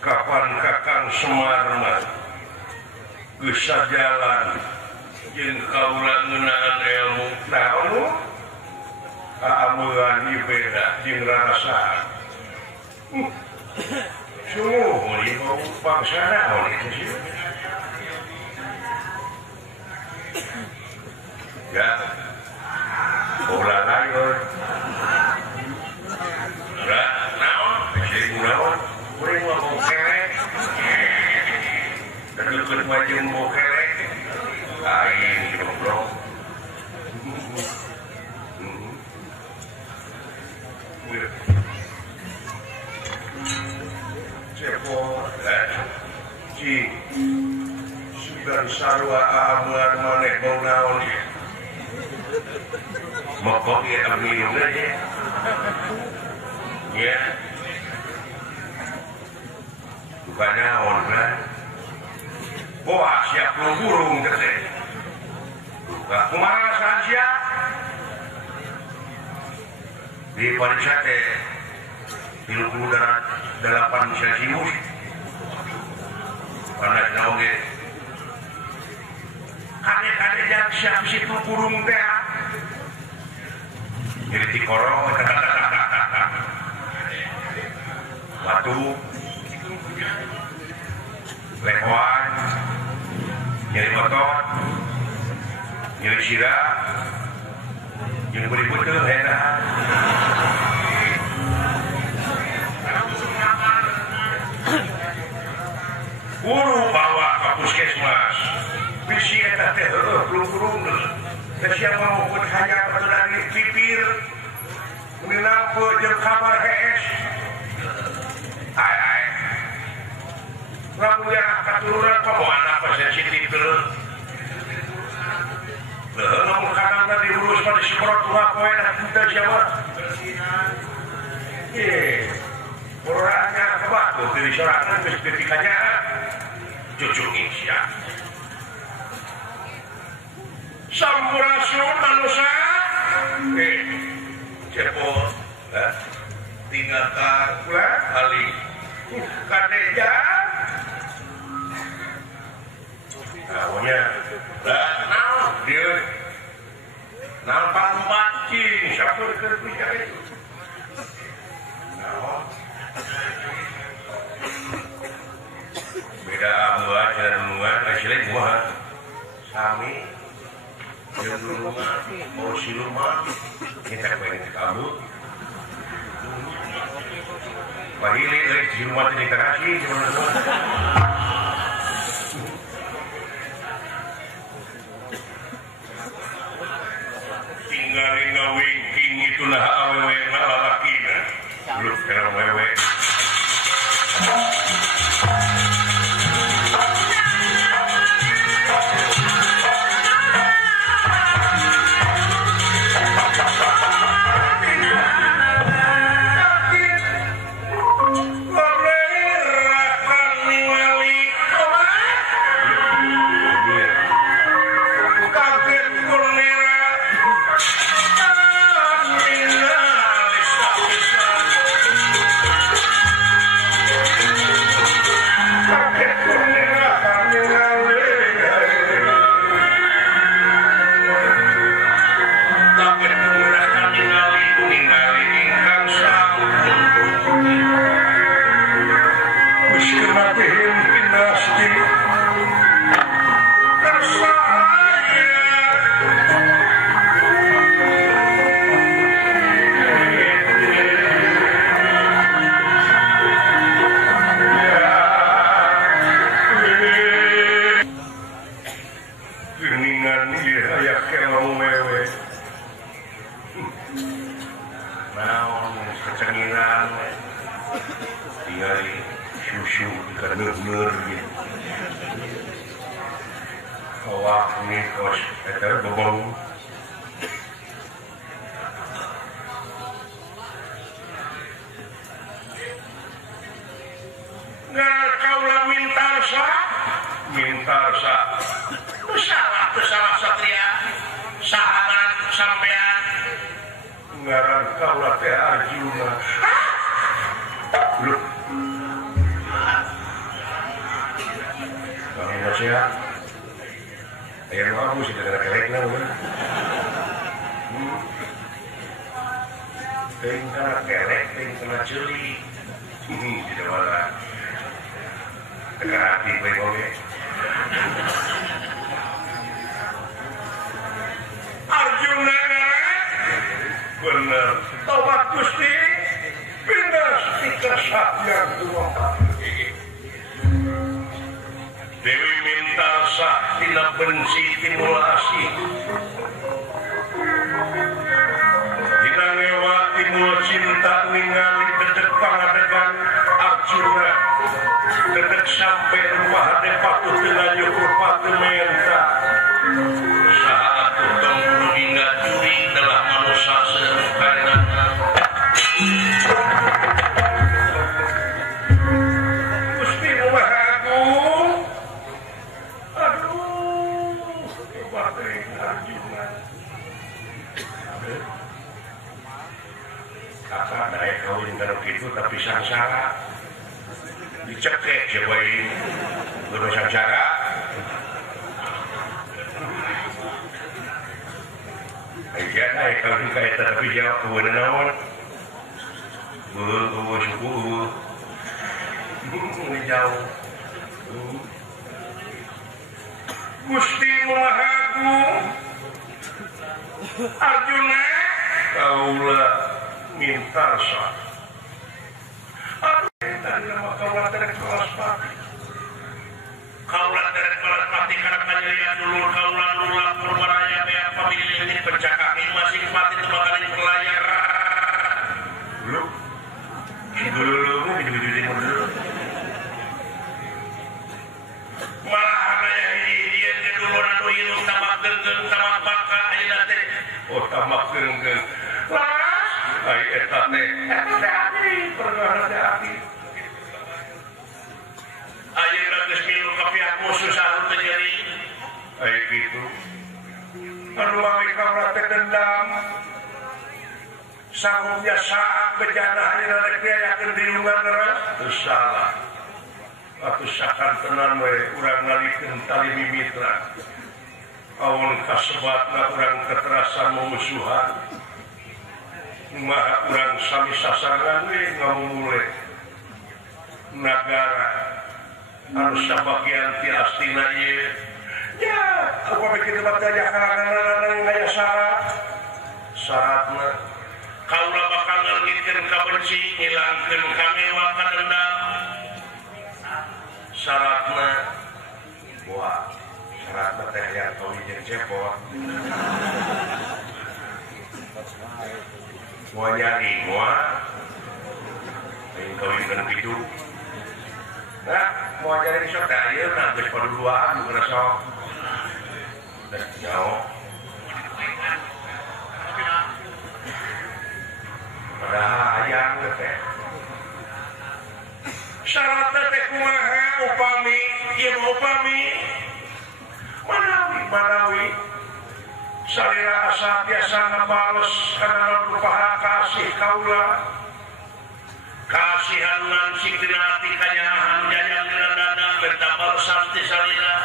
Kapan Kakang Semar bisa jalan jeung kaula ngeunaan ilmu naon amulan beda jeung rarasaan sungguh meuli mau bangsa naon itu ya ulah lain naon jadi naon urang mau kerek deket wajeng mau kerek lain goblok cepot cing sugan sarua amuan maneh mau naon mokok ya kami aja ya bukan naon kan boa siap lu burung teh buka kumaha saja di Parisa teh 38 Celsius panas naoge kade-kade jak siap situ burung teh jadi dikorong batu lehoan nyeri otot nyeri sirah yang berikut itu enak guru bawa ke puskesmas bisi eta teh belum teh siapa mau pun hanya dari pipir menampu jeung kabar HS ai lalu yang katurunan pemana sensitif dulu namun kadang diurus pada semprot dua poin dan kita jawab orangnya kebatu dari sorangan ketikanya cucu isya sampurasun manusia cepot tinggalkan kali kadeja pokoknya dia nampak cing siapa berbicara itu beda abah dan muat hasilnya muat sami yang dulu mau siluman kita pengen kamu pahili dari siluman ini terasi tinggalin wingking itu nah awewe nah lalaki lu kena awewe Iya kalau mewe. Naon kecengiran. Tinggal susu keur gitu. Awak ini kos eta bebong. Nggak kaulah minta sa. Salah satria sahabat sampean. Ngaran kaulah teh Arjuna. Lu. Kamu masih ya? Ayo kamu sih kena kelek lah, Kena kelek, kena celi. Tidak malah. Tengah hati gue. Arjuna bener. Tobat Gusti. Pindah stiker sakyan tuh. Dewi minta sah tina benci timulasi tina ngewa timul cinta ningali dedek pangadegan Arjuna dedek sampai rumah depatu tina nyukur patu menta saat utang bulu hingga curi telah manusia serukainan Gusti Muhammad kakak naik kawin kalau gitu tapi sangsara dicekek cobain terus sangsara aja naik kawin kayak tapi jawab kemudian naon suku ini jauh Gusti Mahagung Arjuna kaulah minta sah. Tadi nama kaulah terek balas pati. Kaulah terek balas pati karena kanyelian dulu kaulah nulak permaraya beak pamilih ini pencakakin masing pati tebakanin pelayar. Dulu, dulu, dulu. Malah ayah ini dia dulu nanu hidup tamak genggeng tamak baka ayeuna teh. Oh tamak genggeng. Ai eta teh hati perkara teh hati. Ayeuna geus milu ka pihak musuh saha terjadi. Ai kitu. Anu mami kaula teh dendam. Sanggunya saat bejana ayeuna rek diayakeun diungan neras teu salah. Atuh sakan tenan we urang nalikeun tali mimitra. Amun kasebatna urang keterasan memusuhan. Maha urang sami sasangan we ngamumule nagara anu sabagian ti astina ieu ya aku pikir tempat aja kalangan aya syaratna kaula bakal ngalengitkeun ka benci ngilangkeun kamewa ka dendam syaratna wah syaratna teh yang kau jeung cepot mau jadi ingin kawin dengan itu nah mau jadi sok daya nah geus paduduaan bukan sok dan jauh padahal hayang teh syaratnya teh kumaha upami ieu upami manawi salira asa biasa ngabales karena rupaha kasih kaula kasihanan siktina hati kanyahan jajang dina dada bertabal santi salira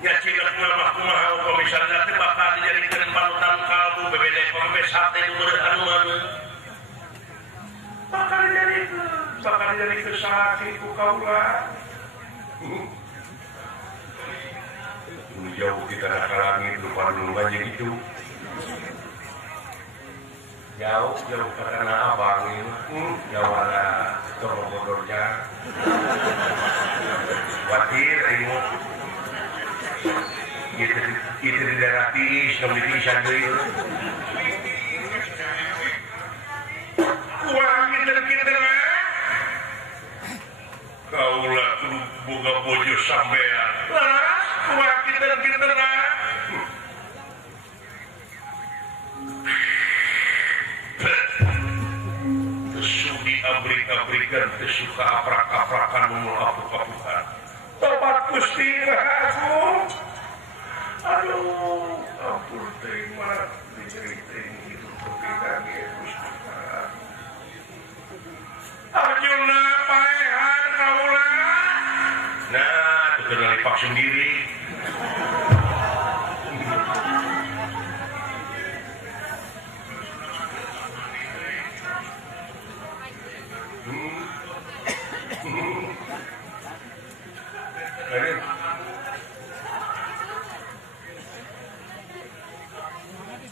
nya cilek mah kumaha upami salira teh bakal dijadikeun panutan kalbu bebede pambe sate meureun anu bakal dijadikeun sakit ku kaula jauh kita nak langit lupa dulu aja gitu jauh karena abang ini jauh ada torobodornya khawatir itu di daerah tiis dong di pisan deui kurang kinten-kinten kaula kudu boga bojo sampean laras kurang kinten-kinten tesu diabrik-abrikan tesu kaaprak-aprakan mengapuk-apukan tobat Gusti aku aduh ampun terima diceritain hidup kepikiran ya Gusti Arjuna paehan kaula nah itu kenal lipak sendiri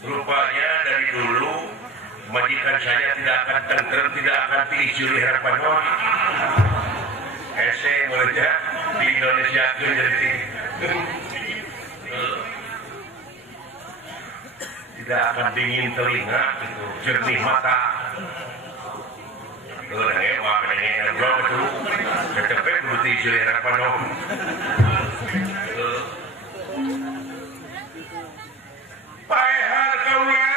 rupanya dari dulu majikan saya tidak akan tentrem, tidak akan diijuli harapan ese meledak di Indonesia jadi tidak akan dingin telinga gitu, jernih mata makanya gua betul ketepek dulu diijuli harapan paehan kaula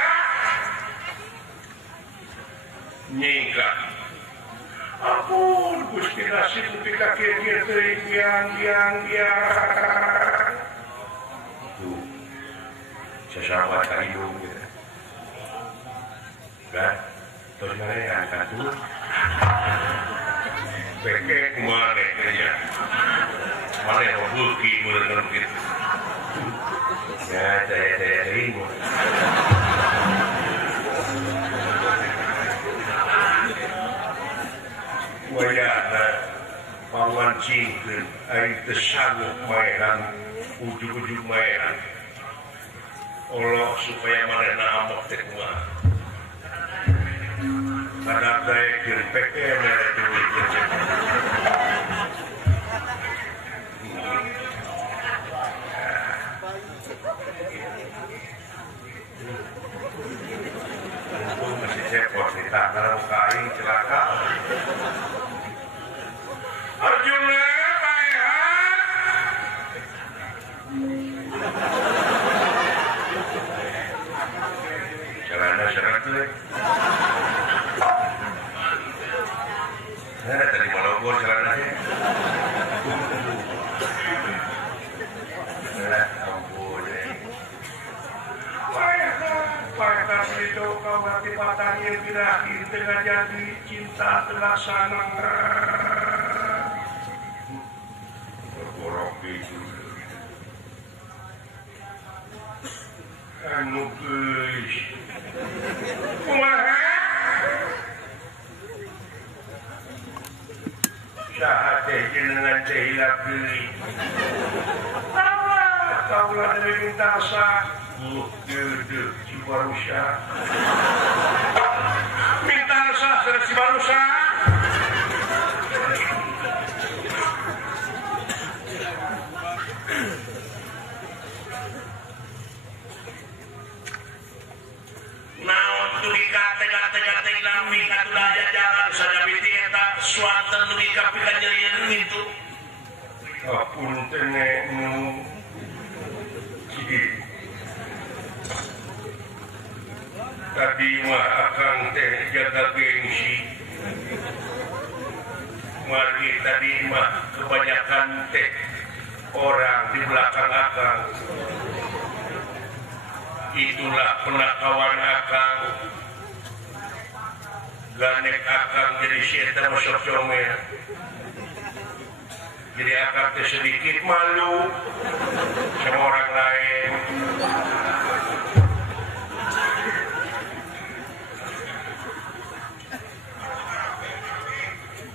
nyingkat ampun Gusti nasib ketika kieu teuing yang tuh sesahabat hidung gitu kan terus yang satu pekek mana kerja mana yang beuki bener gitu ya saya terima wayana pawancingkeun ari teu sanggup maehan ujug-ujug maehan Allah supaya manehna amok teh kumaha kada daekeun peke mere duit masih cepot kita kalau kain celaka Arjuna paehan celana serat tuh tadi mau gua celana sih ampun paehan itu kau berarti patahnya birakhir dengan jadi cinta terlaksana berborok itu anu geus kumaha saha teh jenengan teh hilap deui kaula deui minta sah deuh Cibarusha minta sah dari Cibarusha naon dugi kate-kate nami katulah jajaran saja biti eta suanten dugi kapikan nyerieun itu apunten nu cidi tadi mah akang teh jaga gengsi mari tadi mah kebanyakan teh orang di belakang akang itulah penakawan akang ganek akang jadi syaitan masuk comel jadi akang teh sedikit malu sama orang lain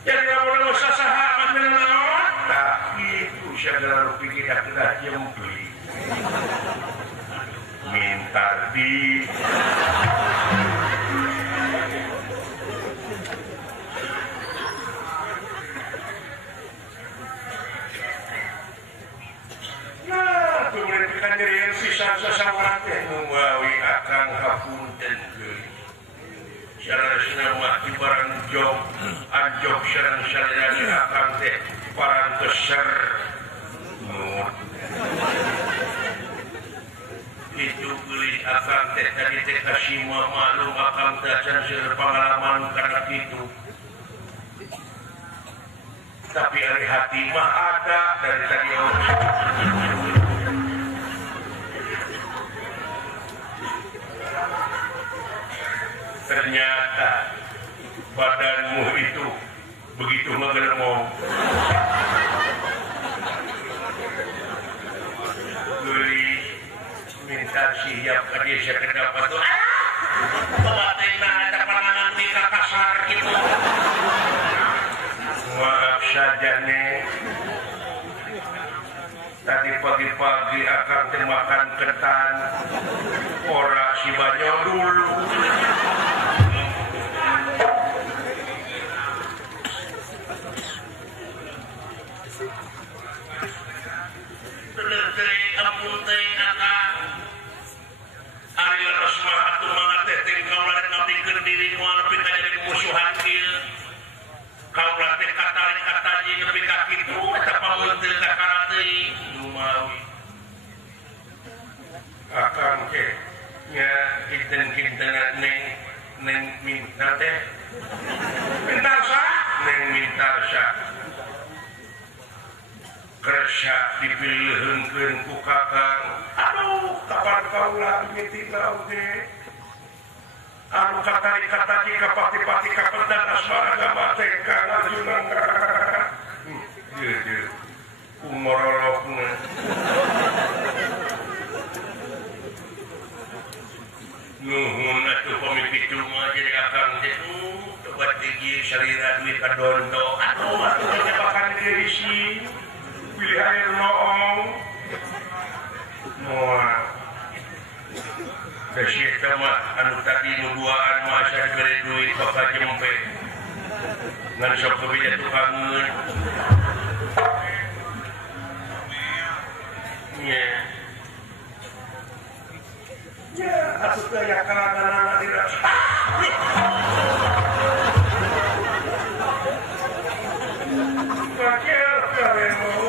jadi kamu usah sahabat menawan tak itu segala pikir kita jempli minta di nah kemudian kita jadi teh menggawi akan hapunten geuning. Saresna mah ti barang jog anjog sareng saliyane akan teh parang keser. Itu beli akan teh tadi teh kasih maklum akan teh seueur pengalaman karena itu. Tapi dari hati mah ada dari tadi. Ternyata badanmu itu begitu menggelemong. Beli minta siap ke dia saya kenapa tuh. Babatena ada pandangan nikah kasar gitu. Maaf saja nih. Tadi pagi-pagi akan makan ketan. Ora si banyak dulu. Bener-bener ampun teh akang. Ari resmah atuh mangateh teh kaula ngabdikeun diri moal nepi ka jadi musuhan kieu. Kaula teh kataji nepi ka kitu eta pamun teu kakara teuing lumawi. Akang teh nya kinten-kintenan neng minta teh. Mintarsa neng mintarsa. Kerja dipilihkeun ku kakang. Aduh, kapan kaula mitina oge. Anu katari-katari ka pati-pati kapendan asmara agama teh kana junang. Ieu umorolokna. Nuhun atuh pamikitu mah jadi akang teh coba tinggi salira duit ka dondo. Atuh nyebakan deui sih. Pilih air noong moal kesita mah anu tadi nuduaan masa diberi duit bakal jempe ngan sok kebija tukangeun ya atuh teh aya kalangan dirasa Pakir karemo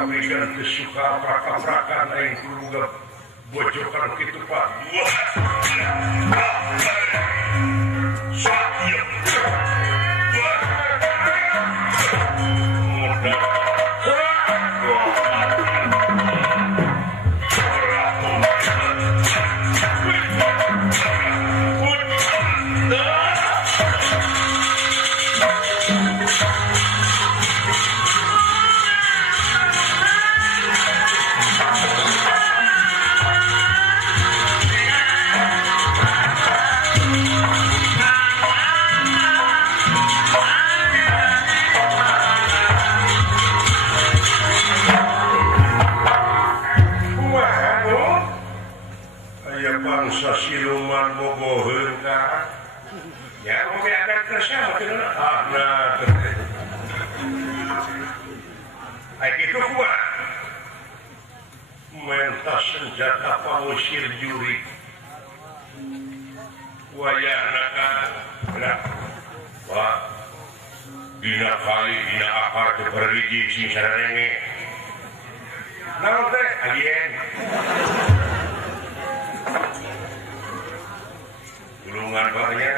Amerika kesuka prakak-prakan aing kudu bojokan kitu Pak. siapa itu kuat mentas senjata pengusir jurik wayah Pak dina kali dina akar keperigi sing sarenge naon teh alien gulungan banyak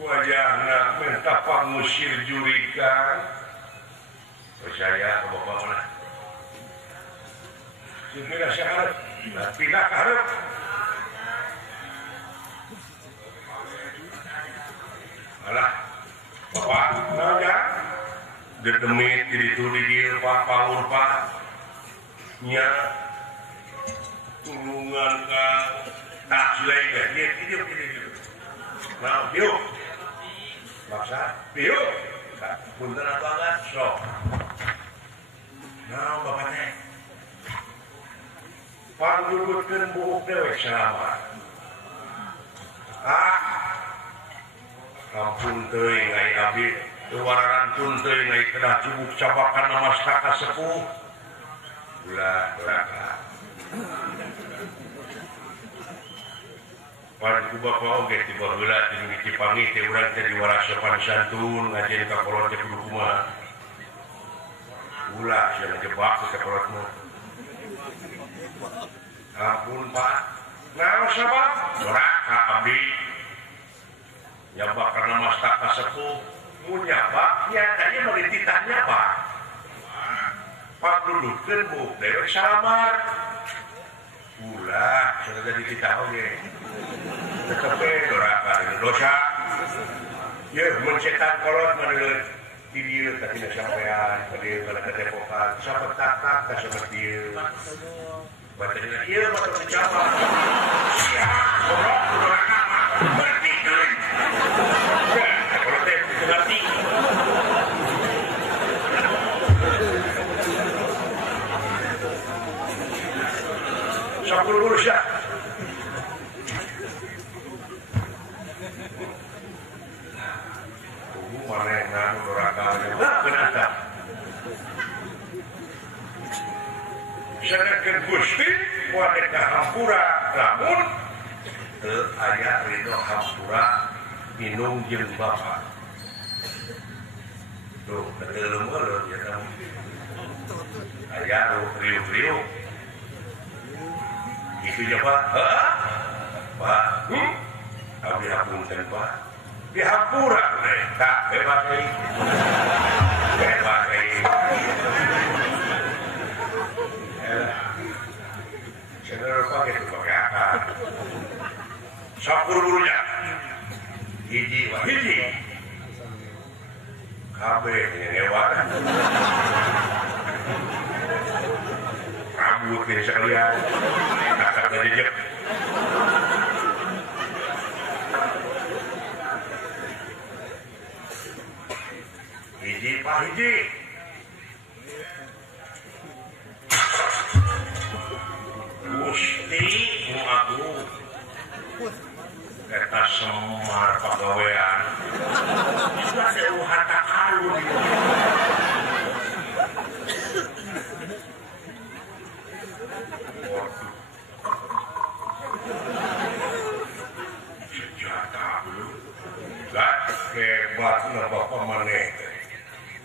wajahna minta pengusir jurikan percaya bapak mana segera syarat tidak harap alah bapak nanya gedemit itu di dia pak paur pak nya tulungan ka tak silai gak dia hidup nah yuk maksa yuk punten banget sok nah bapaknya panggulutkan buuk dewek selamat kampung teuing ngai abdi luaran pun teuing ngai kedah cubuk cabakan nama staka sepuh ulah belaka pan ku bapak oge tiba heula di Cipangi teh urang teh diwaras sopan santun ngajen ka kolot teh kudu kumaha ulah sia jebak ka kolot mah ampun Pak naon sabab doraka abdi nyabak karena mastaka sepuh mun nyabak nya tadi mah dititahnya Pak Pak dudukkeun buk dewek salamar ulah sudah jadi dititah oge tetepe doraka dosa ye mun setan kolot mah di dieu teh tidak sampean tadi kana kedepokan sapetak-tak ka saperti batanya ieu mah teu dijawab sia kolot doraka mah berpikeun kolot teh ngerti sapuluh sia manehna dorakanya kenapa sanekeun Gusti wadek ka hampura lamun teu aya ridho hampura minum jeung Bapa tuh teu leumeul ya kamu aya riuh-riuh gitu ya Pak Pak abdi hapunten Pak dihampura tak hebat ini saya pakai itu pakai apa sapuluhnya hiji kabeh hewan rambut ini sekalian kakak ngejejek Pak hiji Gusti mu agung eta Semar pagawean sudah ada harta karun senjata belum gak hebat na bapak maneh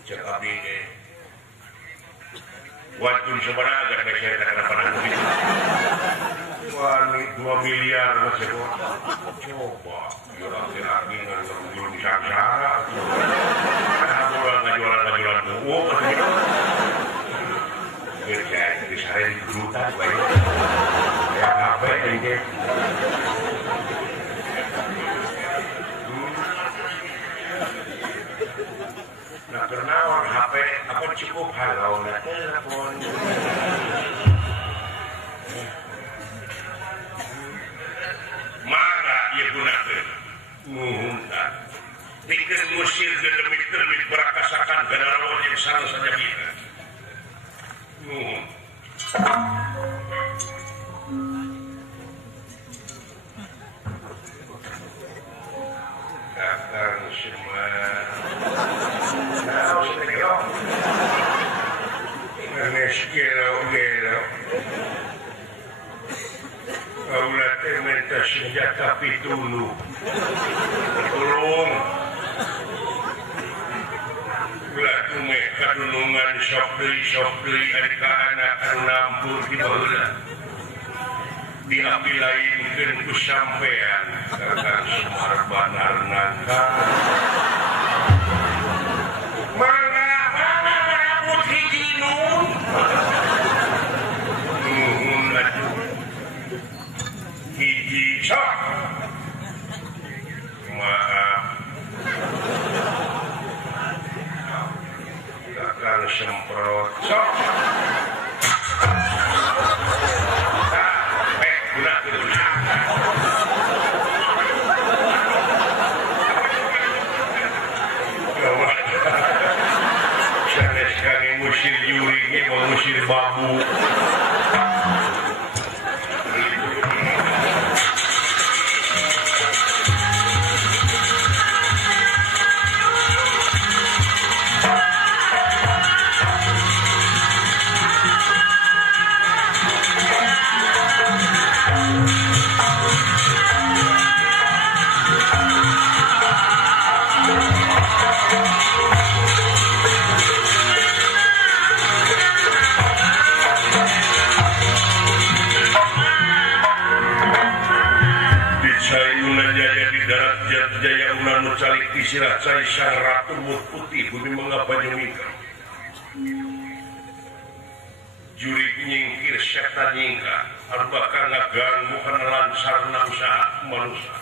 cek abdi ge wajib sebenarnya agar saya tak kenapa begitu wani 2 miliar masih kok coba orang lagi belum sangsara ngajualan buku kerja di sare di juta banyak ya apa ini Kenawan HP apa cukup halau na telepon mana ia gunakan nuhunkan bikin musir gedemik-gedemik berakasakan genarawan yang salah saja kita nuhun Kakang Semar. Tahu setegok. Ganes gelo. Kaulah teh minta senjata pitulu. Tolong. Ulah tume kadunungan sok deui ari ka anak anu nampur di baheula. Diapilainkeun ku sampean Kakang Semar Banarna. Mana rambut hiji nun. Nuhun atuh. Hiji sok. Maaf. Kakang semprot sok. Musir Yuri, musir babu. Sirah cai sang ratu putih bumi mengapa nyemika juri nyingkir setan nyingka arbaka ngaganggu kana lansarna usaha manusia.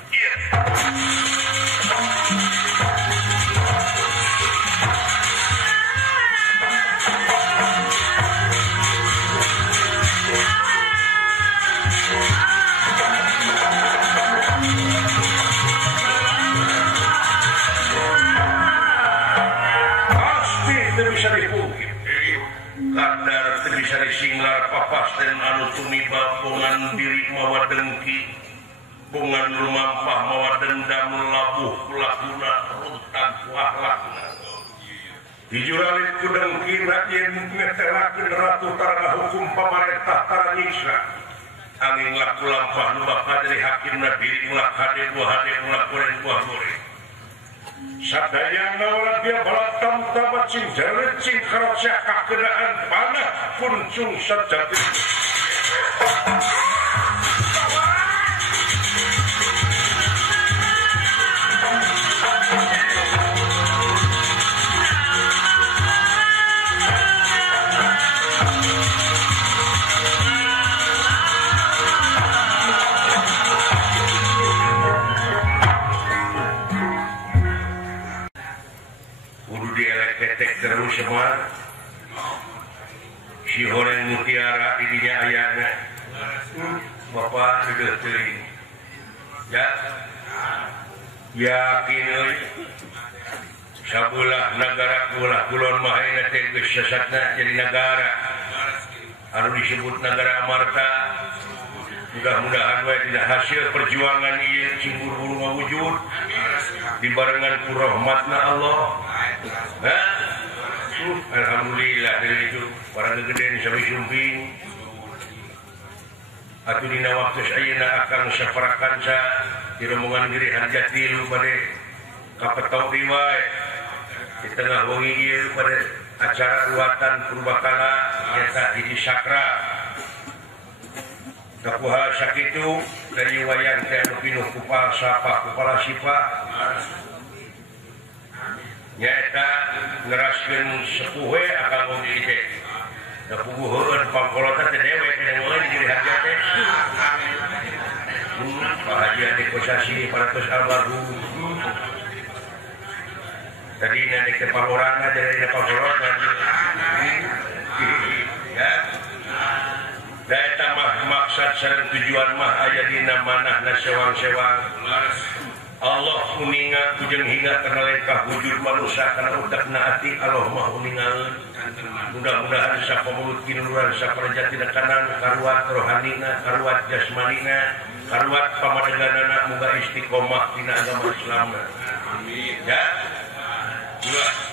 Kadar bisa disinglar papas dan anu tumiba bungan diri mawa dengki bungan lumampah mawa dendam labuh kulakuna rutan kuahlakna dijuralit ku dengkina yen ngetelakeun ratu tarana hukum pamarentah taranyiksa angin laku lampah nu bakal dari hakimna diri mulak hade buah hade mulak goreng buah goreng. Sadaya naulah dia balatam tabat cing jaret cing karosya kakenaan panah puncung sejati. Terus semua si horeng mutiara idinya ayahnya bapak sudah teuing ya yakin euy sabelah negara ulah kulon mah ayeuna teh geus sesatna jadi negara anu disebut negara amarta. Mudah-mudahan we tidak hasil perjuangan ieu cing buru-buru mawujud dibarengan ku rahmatna Allah. Alhamdulillah dari itu para gegeden sami sumping atuh dina waktu ayeuna akan saparakan sa di rombongan Giri Harjati lu bade kapetok di wae di tengah wengi ieu pada acara ruatan purbakala nyata hiji sakra kapuha sakitu dari wayang teh anu pinuh kupal sapa kupala sipa nyata ngeraskeun sepuh we akan ngomong teh da puguheureun pangkolota teh dewe teh mulai Giri Harjati bahagia negosiasi paratos almarhum tadi nanti ke Pangorana dari Pangorot ya daya mah maksud sareng tujuan mah aya dina manahna sewang-sewang Allah uninga ujung hingga karena lekah wujud manusia karena utakna hati Allah mah uningaeun mudah-mudahan sapamulut kinuran saparejati kanan karuat rohanina karuat jasmanina karuat pamadeganana muga istiqomah dina agama Islam ya. Dua.